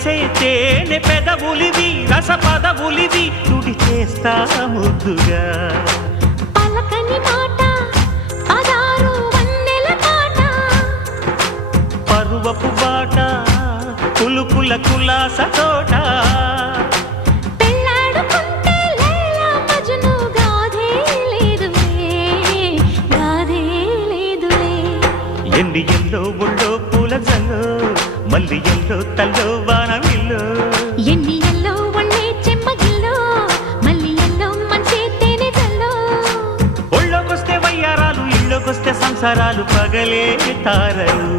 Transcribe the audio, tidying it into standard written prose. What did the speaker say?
చేసే తేనె పెదవులివి రస పదవులివి తుడి చేస్తా ముద్దుగా పలకని మాట పదారు వన్నెల పాట పరువపు బాట కులుకుల కులాస తోట పెళ్ళాడుకుంటే లైలా మజ్ను గాథే లేదులే గాథే లేదులే ఎండి ఎల్లో ఒళ్ళో పూల జల్లో మల్లి ఎల్లో తల్లో వానవిల్లో ఎన్ని ఎల్లో ఒళ్ళే చెమ్మగిల్లో మల్లి ఎల్లో మంచి తేనె జల్లో ఒళ్ళోకొస్తే వయ్యారాలు ఇళ్ళోకొస్తే సంసారాలు పగలే తారలు